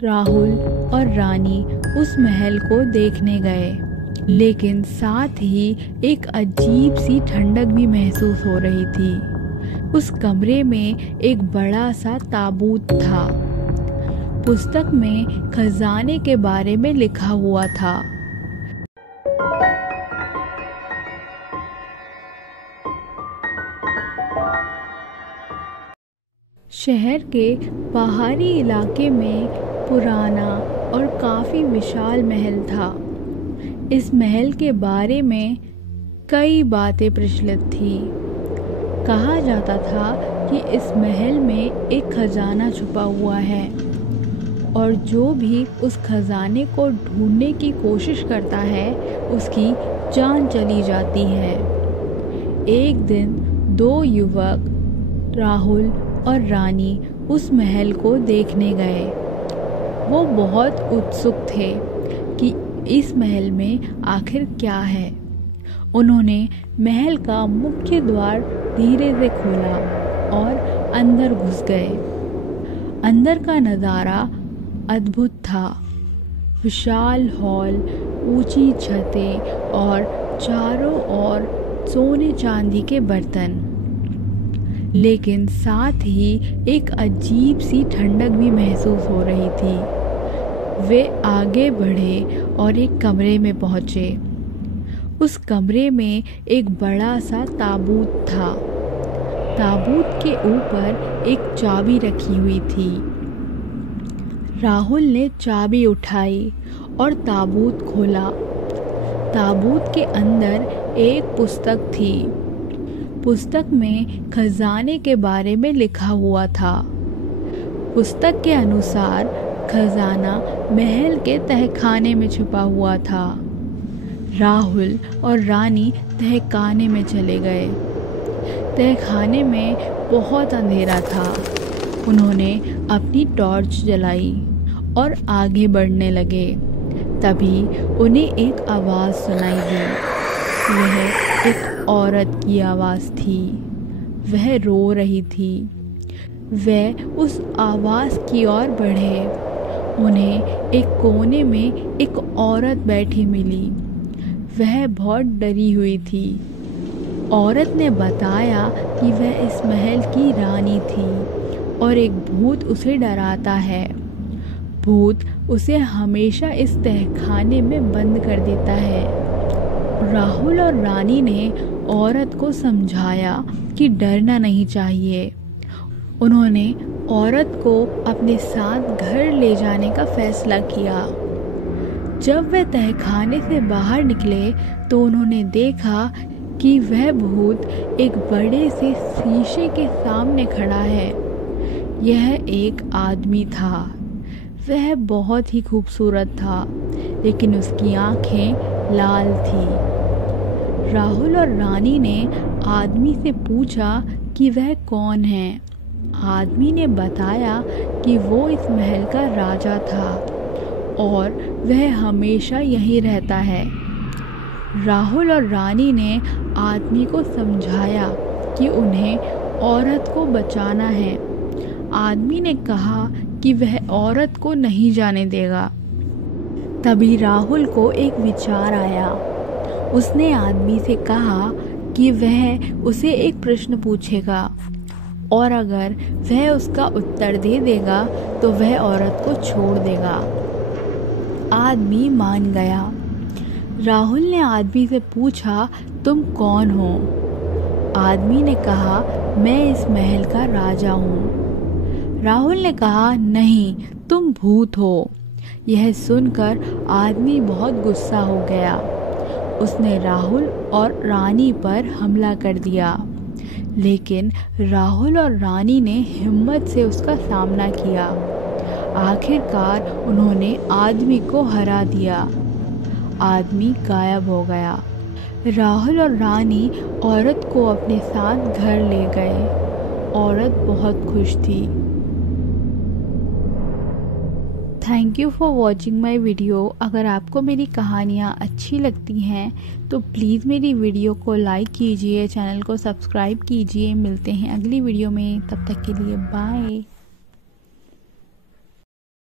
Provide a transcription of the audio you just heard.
राहुल और रानी उस महल को देखने गए, लेकिन साथ ही एक अजीब सी ठंडक भी महसूस हो रही थी। उस कमरे में एक बड़ा सा ताबूत था। पुस्तक में खजाने के बारे में लिखा हुआ था। शहर के पहाड़ी इलाके में पुराना और काफ़ी विशाल महल था। इस महल के बारे में कई बातें प्रचलित थी। कहा जाता था कि इस महल में एक खजाना छुपा हुआ है और जो भी उस खजाने को ढूंढने की कोशिश करता है उसकी जान चली जाती है। एक दिन दो युवक राहुल और रानी उस महल को देखने गए। वो बहुत उत्सुक थे कि इस महल में आखिर क्या है। उन्होंने महल का मुख्य द्वार धीरे से खोला और अंदर घुस गए। अंदर का नज़ारा अद्भुत था। विशाल हॉल, ऊंची छतें और चारों ओर सोने चांदी के बर्तन, लेकिन साथ ही एक अजीब सी ठंडक भी महसूस हो रही थी। वे आगे बढ़े और एक कमरे में पहुंचे। उस कमरे में एक बड़ा सा ताबूत था। ताबूत के ऊपर एक चाबी रखी हुई थी। राहुल ने चाबी उठाई और ताबूत खोला। ताबूत के अंदर एक पुस्तक थी। पुस्तक में खजाने के बारे में लिखा हुआ था। पुस्तक के अनुसार खजाना महल के तहखाने में छुपा हुआ था। राहुल और रानी तहखाने में चले गए। तहखाने में बहुत अंधेरा था। उन्होंने अपनी टॉर्च जलाई और आगे बढ़ने लगे। तभी उन्हें एक आवाज़ सुनाई दी। यह एक औरत की आवाज़ थी। वह रो रही थी। वह उस आवाज़ की ओर बढ़े। उन्हें एक कोने में एक औरत बैठी मिली। वह बहुत डरी हुई थी। औरत ने बताया कि वह इस महल की रानी थी और एक भूत उसे डराता है। भूत उसे हमेशा इस तहखाने में बंद कर देता है। राहुल और रानी ने औरत को समझाया कि डरना नहीं चाहिए। उन्होंने औरत को अपने साथ घर ले जाने का फैसला किया। जब वे तहखाने से बाहर निकले तो उन्होंने देखा कि वह भूत एक बड़े से शीशे के सामने खड़ा है। यह एक आदमी था। वह बहुत ही खूबसूरत था, लेकिन उसकी आंखें लाल थी। राहुल और रानी ने आदमी से पूछा कि वह कौन है। आदमी ने बताया कि वो इस महल का राजा था और वह हमेशा यहीं रहता है। राहुल और रानी ने आदमी को समझाया कि उन्हें औरत को बचाना है। आदमी ने कहा कि वह औरत को नहीं जाने देगा। तभी राहुल को एक विचार आया। उसने आदमी से कहा कि वह उसे एक प्रश्न पूछेगा और अगर वह उसका उत्तर दे देगा तो वह औरत को छोड़ देगा। आदमी मान गया। राहुल ने आदमी से पूछा, तुम कौन हो? आदमी ने कहा, मैं इस महल का राजा हूँ। राहुल ने कहा, नहीं, तुम भूत हो। यह सुनकर आदमी बहुत गुस्सा हो गया। उसने राहुल और रानी पर हमला कर दिया, लेकिन राहुल और रानी ने हिम्मत से उसका सामना किया। आखिरकार उन्होंने आदमी को हरा दिया। आदमी गायब हो गया। राहुल और रानी औरत को अपने साथ घर ले गए। औरत बहुत खुश थी। Thank you for watching my video. अगर आपको मेरी कहानियाँ अच्छी लगती हैं तो प्लीज़ मेरी वीडियो को लाइक कीजिए, चैनल को सब्सक्राइब कीजिए। मिलते हैं अगली वीडियो में, तब तक के लिए बाय।